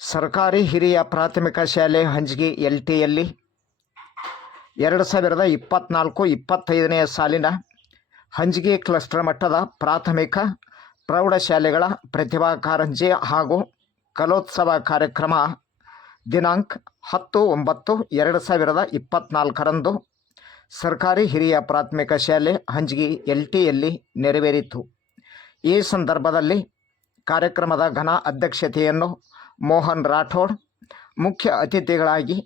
ಸರ್ಕಾರಿ ಹಿರಿಯ ಪ್ರಾಥಮಿಕ ಶಾಲೆ ಹಂಜಗಿ ಎಲ್ ಟಿಯಲ್ಲಿ ಎರಡು ಸಾವಿರದ ಇಪ್ಪತ್ತ್ನಾಲ್ಕು ಇಪ್ಪತ್ತೈದನೆಯ ಸಾಲಿನ ಹಂಜಗಿ ಕ್ಲಸ್ಟರ್ ಮಟ್ಟದ ಪ್ರಾಥಮಿಕ ಪ್ರೌಢಶಾಲೆಗಳ ಪ್ರತಿಭಾ ಕಾರಂಜಿ ಹಾಗೂ ಕಲೋತ್ಸವ ಕಾರ್ಯಕ್ರಮ ದಿನಾಂಕ ಹತ್ತು ಒಂಬತ್ತು ಎರಡು ಸಾವಿರದ ಇಪ್ಪತ್ತ್ನಾಲ್ಕರಂದು ಸರ್ಕಾರಿ ಹಿರಿಯ ಪ್ರಾಥಮಿಕ ಶಾಲೆ ಹಂಜಗಿ ಎಲ್ ಟಿಯಲ್ಲಿ ನೆರವೇರಿತು. ಈ ಸಂದರ್ಭದಲ್ಲಿ ಕಾರ್ಯಕ್ರಮದ ಘನ ಅಧ್ಯಕ್ಷತೆಯನ್ನು ಮೋಹನ್ ರಾಠೋಡ್, ಮುಖ್ಯ ಅತಿಥಿಗಳಾಗಿ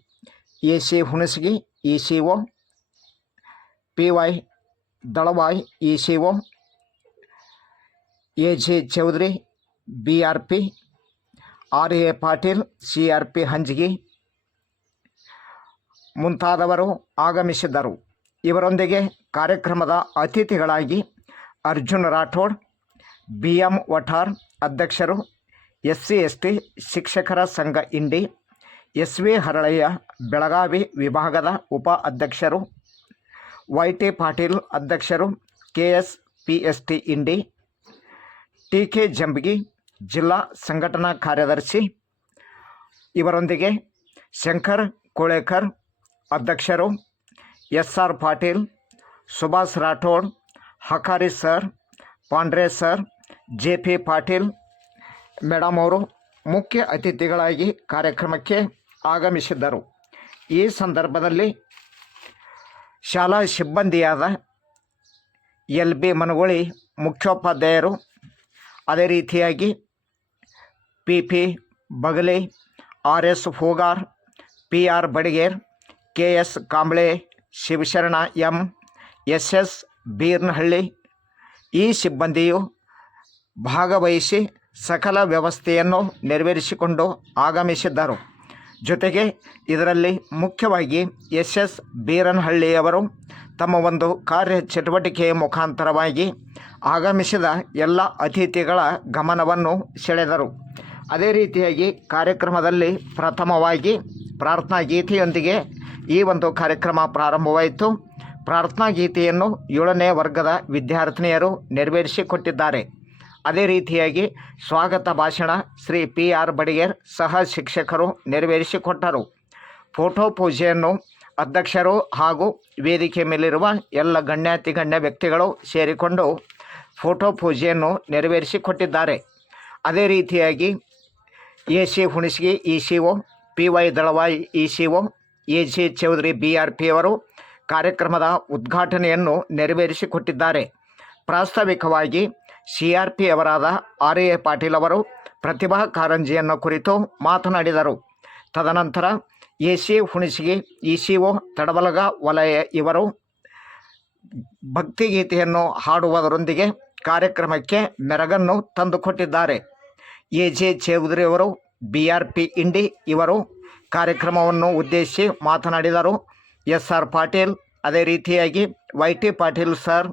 A C Hunasagi E C O P Y Dalavai E C O A J Chaudhari B R P R A Patil C R P Hanjagi ಮುಂತಾದವರು ಆಗಮಿಸಿದ್ದರು. ಇವರೊಂದಿಗೆ ಕಾರ್ಯಕ್ರಮದ ಅತಿಥಿಗಳಾಗಿ ಅರ್ಜುನ್ ರಾಠೋಡ್ ಬಿ ಎಂ ವಠಾರ್ ಅಧ್ಯಕ್ಷರು ಎಸ್ ಸಿ ಎಸ್ ಟಿ ಶಿಕ್ಷಕರ ಸಂಘ Indi S V Haralayya Belagavi ವಿಭಾಗದ ಉಪ ಅಧ್ಯಕ್ಷರು ವೈ ಟಿ ಪಾಟೀಲ್ ಅಧ್ಯಕ್ಷರು K S P S T Indi T K Jambagi ಜಿಲ್ಲಾ ಸಂಘಟನಾ ಕಾರ್ಯದರ್ಶಿ. ಇವರೊಂದಿಗೆ ಶಂಕರ್ ಕೋಳೇಕರ್ ಅಧ್ಯಕ್ಷರು S R Patil, Subhash Rathod, Hakari sir, Pandre sir, J P Patil madam ಅವರು ಮುಖ್ಯ ಅತಿಥಿಗಳಾಗಿ ಕಾರ್ಯಕ್ರಮಕ್ಕೆ ಆಗಮಿಸಿದ್ದರು. ಈ ಸಂದರ್ಭದಲ್ಲಿ ಶಾಲಾ ಸಿಬ್ಬಂದಿಯಾದ ಎಲ್ ಬಿ ಮನಗೋಳಿ ಮುಖ್ಯೋಪಾಧ್ಯಾಯರು, ಅದೇ ರೀತಿಯಾಗಿ P P Bagali, R S Phogar P R Badiger, K S Kamble, Shivasharan M, S S Birnahalli ಈ ಸಿಬ್ಬಂದಿಯು ಭಾಗವಹಿಸಿ ಸಕಲ ವ್ಯವಸ್ಥೆಯನ್ನು ನೆರವೇರಿಸಿಕೊಂಡು ಆಗಮಿಸಿದ್ದರು. ಜೊತೆಗೆ ಇದರಲ್ಲಿ ಮುಖ್ಯವಾಗಿ ಎಸ್ ಎಸ್ ಬೀರನಹಳ್ಳಿಯವರು ತಮ್ಮ ಒಂದು ಕಾರ್ಯ ಚಟುವಟಿಕೆಯ ಮುಖಾಂತರವಾಗಿ ಆಗಮಿಸಿದ ಎಲ್ಲ ಅತಿಥಿಗಳ ಗಮನವನ್ನು ಸೆಳೆದರು. ಅದೇ ರೀತಿಯಾಗಿ ಕಾರ್ಯಕ್ರಮದಲ್ಲಿ ಪ್ರಥಮವಾಗಿ ಪ್ರಾರ್ಥನಾ ಗೀತೆಯೊಂದಿಗೆ ಈ ಒಂದು ಕಾರ್ಯಕ್ರಮ ಪ್ರಾರಂಭವಾಯಿತು. ಪ್ರಾರ್ಥನಾ ಗೀತೆಯನ್ನು ಏಳನೇ ವರ್ಗದ ವಿದ್ಯಾರ್ಥಿನಿಯರು ನೆರವೇರಿಸಿಕೊಟ್ಟಿದ್ದಾರೆ. ಅದೇ ರೀತಿಯಾಗಿ ಸ್ವಾಗತ ಭಾಷಣ ಶ್ರೀ ಪಿ ಆರ್ ಬಡಿಗೇರ್ ಸಹ ಶಿಕ್ಷಕರು ನೆರವೇರಿಸಿಕೊಟ್ಟರು. ಫೋಟೋ ಪೂಜೆಯನ್ನು ಅಧ್ಯಕ್ಷರು ಹಾಗೂ ವೇದಿಕೆ ಮೇಲಿರುವ ಎಲ್ಲ ಗಣ್ಯಾತಿ ಗಣ್ಯ ವ್ಯಕ್ತಿಗಳು ಸೇರಿಕೊಂಡು ಫೋಟೋ ಪೂಜೆಯನ್ನು ನೆರವೇರಿಸಿಕೊಟ್ಟಿದ್ದಾರೆ. ಅದೇ ರೀತಿಯಾಗಿ A C Hunasagi E C O P Y Dalavayi E C O A G Chaudhari B R P ಅವರು ಕಾರ್ಯಕ್ರಮದ ಉದ್ಘಾಟನೆಯನ್ನು ನೆರವೇರಿಸಿಕೊಟ್ಟಿದ್ದಾರೆ. ಪ್ರಾಸ್ತಾವಿಕವಾಗಿ ಸಿ ಆರ್ ಅವರಾದ ಆರ್ ಎ ಪಾಟೀಲ್ ಅವರು ಪ್ರತಿಭಾ ಕಾರಂಜಿಯನ್ನು ಕುರಿತು ಮಾತನಾಡಿದರು. ತದನಂತರ A C ಹುಣಸಿಗೆ, E C O ತಡಬಲಗ ವಲಯ ಇವರು ಭಕ್ತಿಗೀತೆಯನ್ನು ಹಾಡುವುದರೊಂದಿಗೆ ಕಾರ್ಯಕ್ರಮಕ್ಕೆ ಮೆರಗನ್ನು ತಂದುಕೊಟ್ಟಿದ್ದಾರೆ. ಎ ಜೆ ಚೌಧರಿ ಅವರು, ಬಿ ಆರ್ ಪಿ ಇಂಡಿ ಇವರು ಕಾರ್ಯಕ್ರಮವನ್ನು ಉದ್ದೇಶಿಸಿ ಮಾತನಾಡಿದರು. ಎಸ್ ಆರ್ ಪಾಟೀಲ್ ಅದೇ ರೀತಿಯಾಗಿ ವೈ ಟಿ ಪಾಟೀಲ್ ಸರ್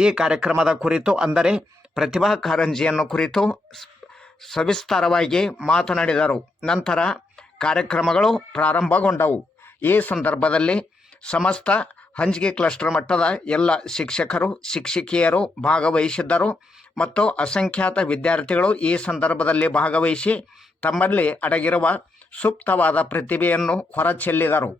ಈ ಕಾರ್ಯಕ್ರಮದ ಕುರಿತು ಅಂದರೆ ಪ್ರತಿಭಾ ಕಾರಂಜಿಯನ್ನು ಕುರಿತು ಸವಿಸ್ತಾರವಾಗಿ ಮಾತನಾಡಿದರು. ನಂತರ ಕಾರ್ಯಕ್ರಮಗಳು ಪ್ರಾರಂಭಗೊಂಡವು. ಈ ಸಂದರ್ಭದಲ್ಲಿ ಸಮಸ್ತ ಹಂಚಿಕೆ ಕ್ಲಸ್ಟರ್ ಮಟ್ಟದ ಎಲ್ಲ ಶಿಕ್ಷಕರು, ಶಿಕ್ಷಕಿಯರು ಭಾಗವಹಿಸಿದ್ದರು ಮತ್ತು ಅಸಂಖ್ಯಾತ ವಿದ್ಯಾರ್ಥಿಗಳು ಈ ಸಂದರ್ಭದಲ್ಲಿ ಭಾಗವಹಿಸಿ ತಮ್ಮಲ್ಲಿ ಅಡಗಿರುವ ಸೂಕ್ತವಾದ ಪ್ರತಿಭೆಯನ್ನು ಹೊರಚೆಲ್ಲಿದರು.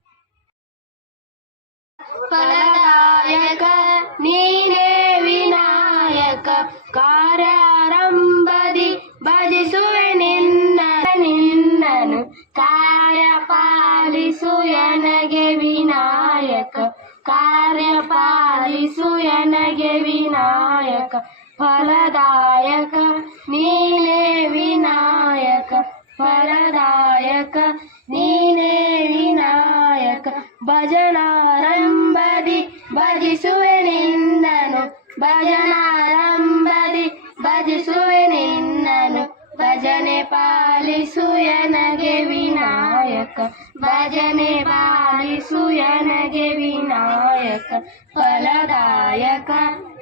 ಭಜನೆ ಪಾಲಿಸು ಎನಗೆ ವಿನಾಯಕ. ಭಜನೆ ಪಾಲಿಸುಯನಗೆ ವಿನಾಯಕ. ಫಲದಾಯಕ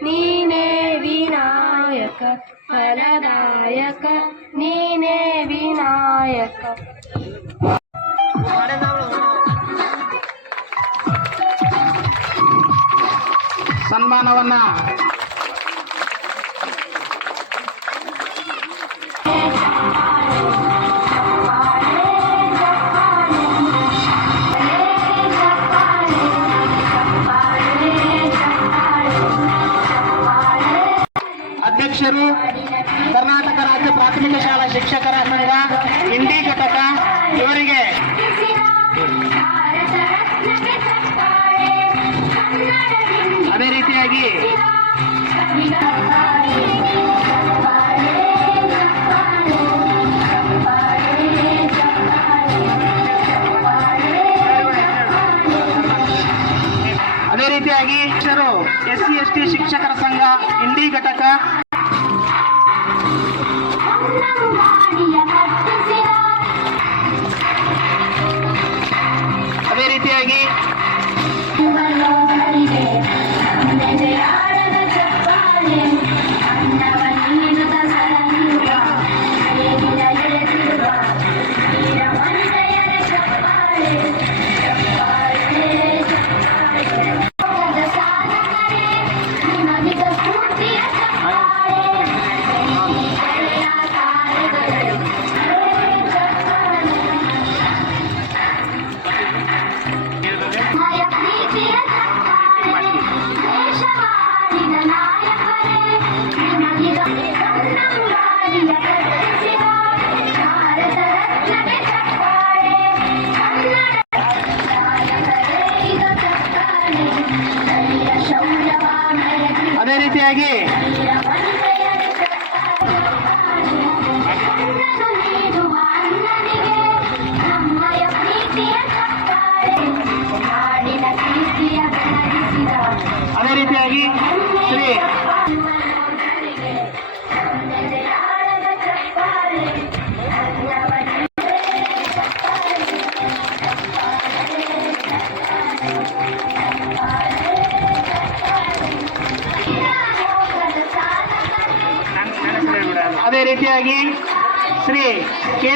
ನೀನೇ ವಿನಾಯಕ. ಫಲದಾಯಕ ನೀನೇ ವಿನಾಯಕ. ಸನ್ಮಾನವನ್ನ ಶಿಕ್ಷಕರ ಸಂಘ, ಹಿಂದಿ ಘಟಕ, ಇವರಿಗೆ ಅದೇ ರೀತಿಯಾಗಿ ಅದೇ ರೀತಿಯಾಗಿ ಎಸ್ ಸಿ ಎಸ್ ಟಿ ಶಿಕ್ಷಕರ ಸಂಘ, ಹಿಂದಿ ಘಟಕ ಅದೇ ಅದೇ ರೀತಿಯಾಗಿ ಶ್ರೀ ಕೆ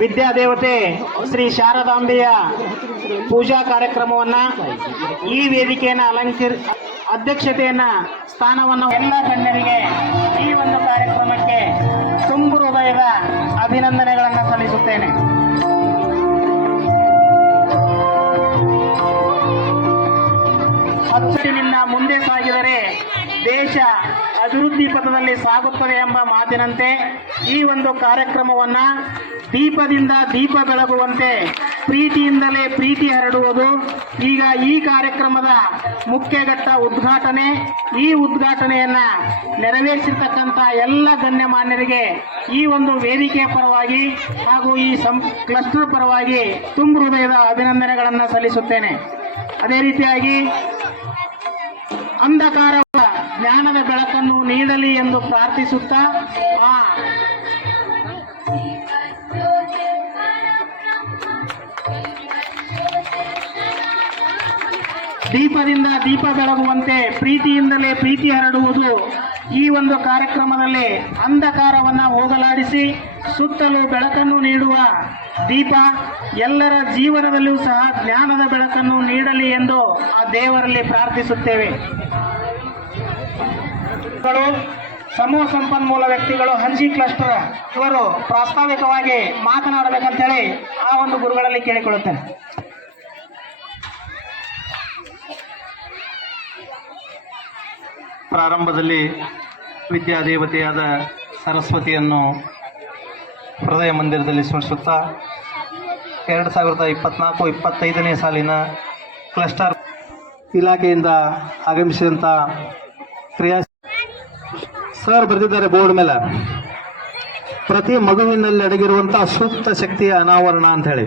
ವಿದ್ಯಾದೇವತೆ ಶ್ರೀ ಶಾರದಾಂಬೆಯ ಪೂಜಾ ಕಾರ್ಯಕ್ರಮವನ್ನ ಈ ವೇದಿಕೆಯನ್ನ ಅಲಂಕರಿ, ಅಧ್ಯಕ್ಷತೆಯನ್ನ ಸ್ಥಾನವನ್ನು ಎಲ್ಲ ಗಣ್ಯರಿಗೆ ಈ ಒಂದು ಕಾರ್ಯಕ್ರಮಕ್ಕೆ ತುಂಬು ಹೃದಯದ ಅಭಿನಂದನೆಗಳನ್ನು ಸಲ್ಲಿಸುತ್ತೇನೆ. ಹತ್ತು ಮುಂದೆ ಸಾಗಿದರೆ ದೇಶ ಅಭಿವೃದ್ಧಿ ಪಥದಲ್ಲಿ ಸಾಗುತ್ತದೆ ಎಂಬ ಮಾತಿನಂತೆ ಈ ಒಂದು ಕಾರ್ಯಕ್ರಮವನ್ನ ದೀಪದಿಂದ ದೀಪ ಬೆಳಗುವಂತೆ ಪ್ರೀತಿಯಿಂದಲೇ ಪ್ರೀತಿ ಹರಡುವುದು ಈಗ ಈ ಕಾರ್ಯಕ್ರಮದ ಮುಖ್ಯ ಘಟ್ಟ ಉದ್ಘಾಟನೆ. ಈ ಉದ್ಘಾಟನೆಯನ್ನ ನೆರವೇರಿಸಿರ್ತಕ್ಕಂಥ ಎಲ್ಲ ಗಣ್ಯಮಾನ್ಯರಿಗೆ ಈ ಒಂದು ವೇದಿಕೆಯ ಪರವಾಗಿ ಹಾಗೂ ಈ ಸಂ ಕ್ಲಸ್ಟರ್ ಪರವಾಗಿ ತುಂಬ ಹೃದಯದ ಅಭಿನಂದನೆಗಳನ್ನು ಸಲ್ಲಿಸುತ್ತೇನೆ. ಅದೇ ರೀತಿಯಾಗಿ ಅಂಧಕಾರ ಜ್ಞಾನದ ಬೆಳಕನ್ನು ನೀಡಲಿ ಎಂದು ಪ್ರಾರ್ಥಿಸುತ್ತಾ, ಆ. ದೀಪದಿಂದ ದೀಪ ಬೆಳಗುವಂತೆ ಪ್ರೀತಿಯಿಂದಲೇ ಪ್ರೀತಿ ಹರಡುವುದು ಈ ಒಂದು ಕಾರ್ಯಕ್ರಮದಲ್ಲಿ ಅಂಧಕಾರವನ್ನು ಹೋಗಲಾಡಿಸಿ, ಸುತ್ತಲೂ ಬೆಳಕನ್ನು ನೀಡುವ ದೀಪ, ಎಲ್ಲರ ಜೀವನದಲ್ಲೂ ಸಹ ಜ್ಞಾನದ ಬೆಳಕನ್ನು ನೀಡಲಿ ಎಂದು ಆ ದೇವರಲ್ಲಿ ಪ್ರಾರ್ಥಿಸುತ್ತೇವೆ. ಸಮೂಹ ಸಂಪನ್ಮೂಲ ವ್ಯಕ್ತಿಗಳು, ಹಂಜಿ ಕ್ಲಸ್ಟರ್ ಇವರು ಪ್ರಾಸ್ತಾವಿಕವಾಗಿ ಮಾತನಾಡಬೇಕಂತೇಳಿ ಆ ಒಂದು ಗುರುಗಳಲ್ಲಿ ಕೇಳಿಕೊಳ್ಳುತ್ತೇನೆ. ಪ್ರಾರಂಭದಲ್ಲಿ ವಿದ್ಯಾದೇವತೆಯಾದ ಸರಸ್ವತಿಯನ್ನು ಹೃದಯ ಮಂದಿರದಲ್ಲಿ ಸ್ಮರಿಸುತ್ತಾ ಎರಡು ಸಾವಿರದ ಇಪ್ಪತ್ನಾಲ್ಕು ಇಪ್ಪತ್ತೈದನೇ ಸಾಲಿನ ಕ್ಲಸ್ಟರ್ ಇಲಾಖೆಯಿಂದ ಆಗಮಿಸಿದಂಥ ಕ್ರಿಯಾ ಸರ್ ಬರೆದಿದ್ದಾರೆ ಬೋರ್ಡ್ ಮೇಲೆ. ಪ್ರತಿ ಮಗುವಿನಲ್ಲಿ ಅಡಗಿರುವಂತಹ ಸೂಕ್ತ ಶಕ್ತಿಯ ಅನಾವರಣ ಅಂತ ಹೇಳಿ.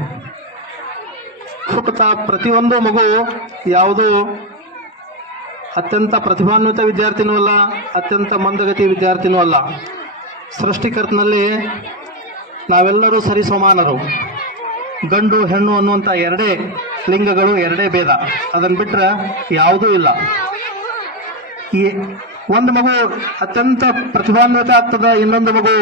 ಸೂಕ್ತ ಪ್ರತಿಯೊಂದು ಮಗು ಯಾವುದು ಅತ್ಯಂತ ಪ್ರತಿಭಾನ್ವಿತ ವಿದ್ಯಾರ್ಥಿನೂ ಅಲ್ಲ, ಅತ್ಯಂತ ಮಂದಗತಿ ವಿದ್ಯಾರ್ಥಿನೂ ಅಲ್ಲ. ಸೃಷ್ಟಿಕರ್ತನಲ್ಲಿ ನಾವೆಲ್ಲರೂ ಸರಿ ಸಮಾನರು ಗಂಡು, ಹೆಣ್ಣು ಅನ್ನುವಂಥ ಎರಡೇ ಲಿಂಗಗಳು, ಎರಡೇ ಭೇದ. ಅದನ್ನು ಬಿಟ್ಟರೆ ಯಾವುದೂ ಇಲ್ಲ. ಈ ಒಂದು ಮಗು ಅತ್ಯಂತ ಪ್ರತಿಭಾನ್ವಿತ ಆಗ್ತದೆ ಇನ್ನೊಂದು ಮಗು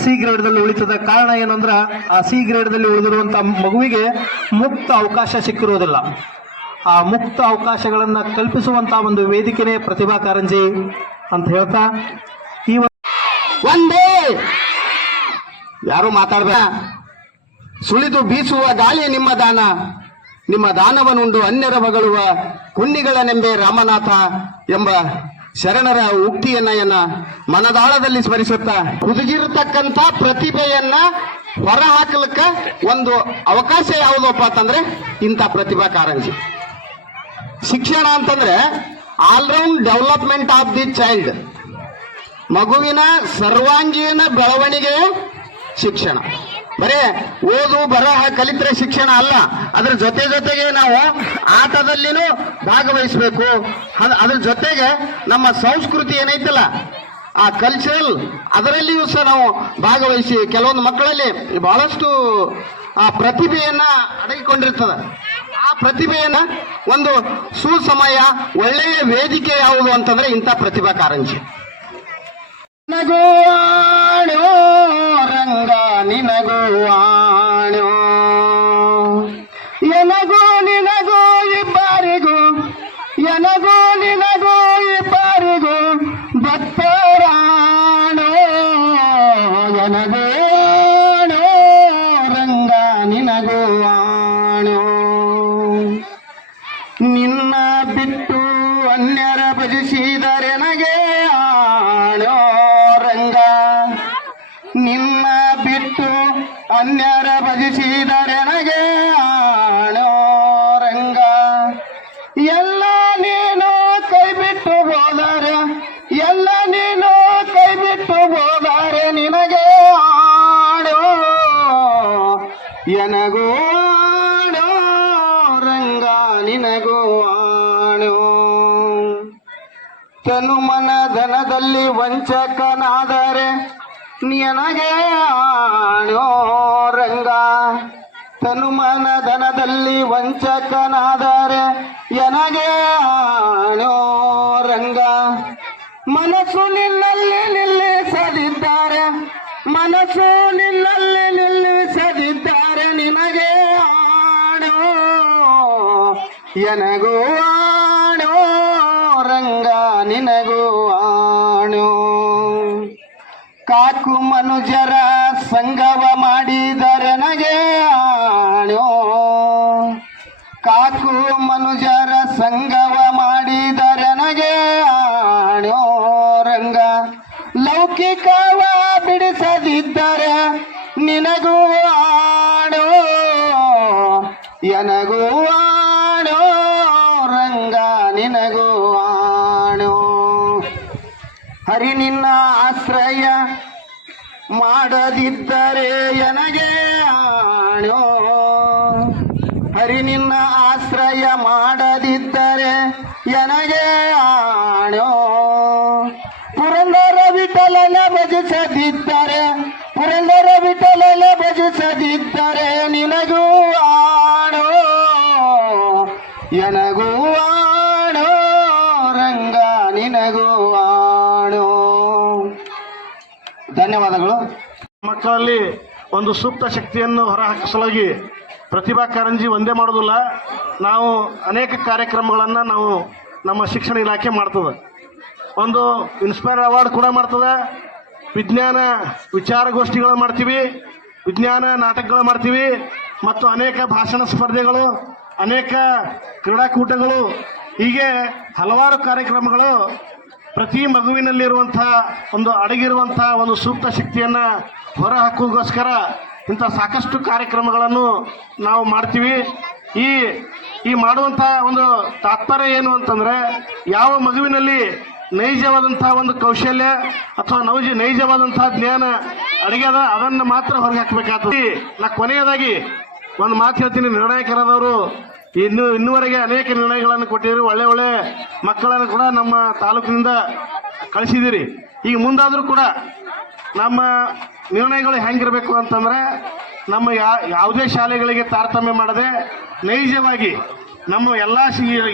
ಸಿ ಗ್ರೇಡ್ದಲ್ಲಿ ಉಳಿತದ ಕಾರಣ ಏನಂದ್ರೆ ಆ ಸಿ ಗ್ರೇಡ್ದಲ್ಲಿ ಉಳಿದಿರುವಂಥ ಮಗುವಿಗೆ ಮುಕ್ತ ಅವಕಾಶ ಸಿಕ್ಕಿರುವುದಿಲ್ಲ. ಆ ಮುಕ್ತ ಅವಕಾಶಗಳನ್ನು ಕಲ್ಪಿಸುವಂಥ ಒಂದು ವೇದಿಕೆನೇ ಪ್ರತಿಭಾ ಕಾರಂಜಿ ಅಂತ ಹೇಳ್ತಾ, ಈ ಒಂದು. ಯಾರು ಮಾತಾಡ್ಬೇಡ. ಸುಳಿದು ಬೀಸುವ ಗಾಳಿ ನಿಮ್ಮ ದಾನ. ನಿಮ್ಮ ದಾನವನುಂಡು ಅನ್ಯರ ಮಗಳುವ ಕುನ್ನಿಗಳ ನೆಂಬೆ ರಾಮನಾಥ ಎಂಬ ಶರಣರ ಉಕ್ತಿಯನ್ನ ಮನದಾಳದಲ್ಲಿ ಸ್ಮರಿಸುತ್ತ ಹುದುಗಿರತಕ್ಕಂತ ಪ್ರತಿಭೆಯನ್ನ ಹೊರ ಹಾಕಲಿಕ್ಕ ಒಂದು ಅವಕಾಶ ಯಾವುದಪ್ಪ ಅಂತಂದ್ರೆ ಇಂಥ ಪ್ರತಿಭಾ ಕಾರಂಜಿ. ಶಿಕ್ಷಣ ಅಂತಂದ್ರೆ all round development of the child. ಮಗುವಿನ ಸರ್ವಾಂಗೀಣ ಬೆಳವಣಿಗೆ ಶಿಕ್ಷಣ. ಬರೇ, ಓದು, ಬರಹ, ಕಲಿತರೆ ಶಿಕ್ಷಣ ಅಲ್ಲ. ಅದ್ರ ಜೊತೆ ಜೊತೆಗೆ ನಾವು ಆಟದಲ್ಲಿನೂ ಭಾಗವಹಿಸಬೇಕು. ಅದ್- ಅದ್ರ ಜೊತೆಗೆ ನಮ್ಮ ಸಂಸ್ಕೃತಿ ಏನೈತಲ್ಲ, ಆ ಕಲ್ಚರಲ್ ಅದರಲ್ಲಿಯೂ ಸಹ ನಾವು ಭಾಗವಹಿಸಿ, ಕೆಲವೊಂದು ಮಕ್ಕಳಲ್ಲಿ ಬಹಳಷ್ಟು, ಆ ಪ್ರತಿಭೆಯನ್ನ ಅಡಗಿಕೊಂಡಿರ್ತದೆ. ಆ ಪ್ರತಿಭೆಯನ್ನ ಒಂದು ಸುಸಮಯ, ಒಳ್ಳೆಯ ವೇದಿಕೆ ಯಾವುದು ಅಂತಂದ್ರೆ ಇಂಥ ಪ್ರತಿಭಾ ಕಾರಂಜಿ. ರಂಗ ನಿನಗೂ ಅನ್ಯರ ಭಜಿಸಿದರೆ ನನಗೆ ಆಣೋ ರಂಗ. ಎಲ್ಲ ನೀನು ಕೈ ಬಿಟ್ಟು ಹೋದರೆ, ಎಲ್ಲ ನೀನು ಕೈ ಬಿಟ್ಟು ಹೋದರೆ, ನಿನಗೆ ಆಡೋ ಎನಗೂ ರಂಗ, ನಿನಗೂ ಆಣೋ. ತನು ಮನ ಧನದಲ್ಲಿ ವಂಚಕನಾದರೆ ನಿನಗೆ ಆಣೋ. ರಂಗ ತನುಮನ ಧನದಲ್ಲಿ ವಂಚಕನಾದರೆ ಎನಗೆ ಆಣೋ ರಂಗ. ಮನಸ್ಸು ನಿನ್ನಲ್ಲಿ ನಿಲ್ಲಿಸದಿದ್ದಾರೆ, ಮನಸ್ಸು ನಿನ್ನಲ್ಲಿ ನಿಲ್ಲಿಸದಿದ್ದಾರೆ, ನಿನಗೆ ಆಡೋ ಎನಗೋ ಆಣೋ ರಂಗ, ನಿನಗೂ ಆಣೋ. ಕಾಕು ಮನುಜರ ಸಂಗವ ಮಾಡಿದರೆ ಸಂಗವ ಮಾಡಿದರೆ ನನಗೆ ಆಣೋ ರಂಗ. ಲೌಕಿಕವ ಬಿಡಿಸದಿದ್ದರೆ ನಿನಗೂ ಆಣೋ, ಎನಗೂ ಆಣೋ ರಂಗ, ನಿನಗೂ ಆಣೋ. ಹರಿ ನಿನ್ನ ಆಶ್ರಯ ಮಾಡದಿದ್ದರೆ ಎನಗೆ ಆಣೋ. ಹರಿ ನಿನ್ನ ಮಕ್ಕಳಲ್ಲಿ ಒಂದು ಸೂಕ್ತ ಶಕ್ತಿಯನ್ನು ಹೊರಹಾಕಿಸಲಾಗಿ ಪ್ರತಿಭಾ ಕಾರಂಜಿ ಒಂದೇ ಮಾಡೋದಿಲ್ಲ ನಾವು ಅನೇಕ ಕಾರ್ಯಕ್ರಮಗಳನ್ನು ನಾವು ನಮ್ಮ ಶಿಕ್ಷಣ ಇಲಾಖೆ ಮಾಡ್ತದೆ. ಒಂದು ಇನ್ಸ್ಪೈರ್ ಅವಾರ್ಡ್ ಕೂಡ ಮಾಡ್ತದೆ. ವಿಜ್ಞಾನ ವಿಚಾರಗೋಷ್ಠಿಗಳು ಮಾಡ್ತೀವಿ. ವಿಜ್ಞಾನ ನಾಟಕಗಳು ಮಾಡ್ತೀವಿ. ಮತ್ತು ಅನೇಕ ಭಾಷಣ ಸ್ಪರ್ಧೆಗಳು, ಅನೇಕ ಕ್ರೀಡಾಕೂಟಗಳು, ಹೀಗೆ ಹಲವಾರು ಕಾರ್ಯಕ್ರಮಗಳು ಪ್ರತಿ ಮಗುವಿನಲ್ಲಿರುವಂಥ ಒಂದು ಅಡಗಿರುವಂಥ ಒಂದು ಸೂಕ್ತ ಶಕ್ತಿಯನ್ನು ಹೊರ ಹಾಕೋದಕ್ಕೋಸ್ಕರ ಇಂಥ ಸಾಕಷ್ಟು ಕಾರ್ಯಕ್ರಮಗಳನ್ನು ನಾವು ಮಾಡ್ತೀವಿ. ಈ ಈ ಮಾಡುವಂಥ ಒಂದು ತಾತ್ಪರ್ಯ ಏನು ಅಂತಂದರೆ ಯಾವ ಮಗುವಿನಲ್ಲಿ ನೈಜವಾದಂಥ ಒಂದು ಕೌಶಲ್ಯ ಅಥವಾ ನೌಜ ನೈಜವಾದಂಥ ಜ್ಞಾನ ಅಡಗ್ಯದ ಅದನ್ನು ಮಾತ್ರ ಹೊರಗೆ ಹಾಕಬೇಕಾಗ್ತದೆ. ನಾ ಕೊನೆಯದಾಗಿ ಒಂದು ಮಾತು ಹೇಳ್ತೀನಿ. ನಿರ್ಣಾಯಕರಾದವರು ಇನ್ನು, ಇನ್ನುವರೆಗೆ ಅನೇಕ ನಿರ್ಣಯಗಳನ್ನು ಕೊಟ್ಟಿದ್ದೀರಿ ಒಳ್ಳೆ ಒಳ್ಳೆ ಮಕ್ಕಳನ್ನು ಕೂಡ ನಮ್ಮ ತಾಲೂಕಿನಿಂದ ಕಳಿಸಿದ್ದೀರಿ. ಈಗ ಮುಂದಾದರೂ ಕೂಡ ನಮ್ಮ ನಿರ್ಣಯಗಳು ಹೆಂಗಿರಬೇಕು ಅಂತಂದ್ರೆ ನಮ್ಮ ಯಾವುದೇ ಶಾಲೆಗಳಿಗೆ ತಾರತಮ್ಯ ಮಾಡದೆ ನೈಜವಾಗಿ ನಮ್ಮ ಎಲ್ಲ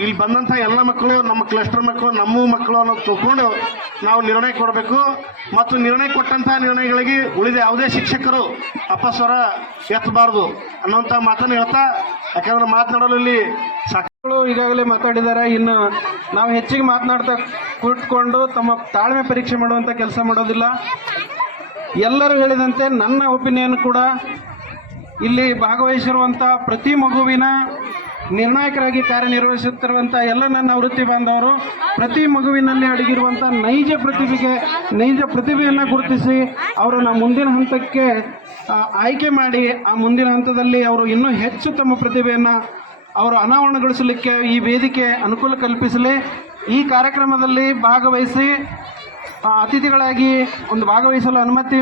ಇಲ್ಲಿ ಬಂದಂಥ ಎಲ್ಲ ಮಕ್ಕಳು, ನಮ್ಮ ಕ್ಲಸ್ಟರ್ ಮಕ್ಕಳು, ನಮ್ಮ ಮಕ್ಕಳು ಅನ್ನೋದು ತಗೊಂಡು ನಾವು ನಿರ್ಣಯ ಕೊಡಬೇಕು. ಮತ್ತು ನಿರ್ಣಯ ಕೊಟ್ಟಂಥ ನಿರ್ಣಯಗಳಿಗೆ ಉಳಿದ ಯಾವುದೇ ಶಿಕ್ಷಕರು ಅಪಸ್ವರ ಎತ್ತಬಾರ್ದು ಅನ್ನೋಂಥ ಮಾತನ್ನು ಹೇಳ್ತಾ, ಯಾಕಂದ್ರೆ ಮಾತನಾಡಲು ಇಲ್ಲಿ ಸಾಕು ಈಗಾಗಲೇ ಮಾತಾಡಿದ್ದಾರೆ. ಇನ್ನು ನಾವು ಹೆಚ್ಚಿಗೆ ಮಾತನಾಡ್ತಾ ಕೂತ್ಕೊಂಡು ತಮ್ಮ ತಾಳ್ಮೆ ಪರೀಕ್ಷೆ ಮಾಡುವಂಥ ಕೆಲಸ ಮಾಡೋದಿಲ್ಲ. ಎಲ್ಲರೂ ಹೇಳಿದಂತೆ ನನ್ನ ಒಪಿನಿಯನ್ ಕೂಡ ಇಲ್ಲಿ ಭಾಗವಹಿಸಿರುವಂಥ ಪ್ರತಿ ಮಗುವಿನ ನಿರ್ಣಾಯಕರಾಗಿ ಕಾರ್ಯನಿರ್ವಹಿಸುತ್ತಿರುವಂಥ ಎಲ್ಲ ನನ್ನ ವೃತ್ತಿ ಬಾಂಧವರು, ಪ್ರತಿ ಮಗುವಿನಲ್ಲಿ ಅಡಗಿರುವಂಥ ನೈಜ ಪ್ರತಿಭೆಗೆ, ನೈಜ ಪ್ರತಿಭೆಯನ್ನು ಗುರುತಿಸಿ ಅವರನ್ನು ಮುಂದಿನ ಹಂತಕ್ಕೆ ಆಯ್ಕೆ ಮಾಡಿ ಆ ಮುಂದಿನ ಹಂತದಲ್ಲಿ ಅವರು ಇನ್ನೂ ಹೆಚ್ಚು ತಮ್ಮ ಪ್ರತಿಭೆಯನ್ನು ಅವರು ಅನಾವರಣಗೊಳಿಸಲಿಕ್ಕೆ ಈ ವೇದಿಕೆ ಅನುಕೂಲ ಕಲ್ಪಿಸಲಿ. ಈ ಕಾರ್ಯಕ್ರಮದಲ್ಲಿ ಭಾಗವಹಿಸಿ ಅತಿಥಿಗಳಾಗಿ ಒಂದು ಭಾಗವಹಿಸಲು ಅನುಮತಿ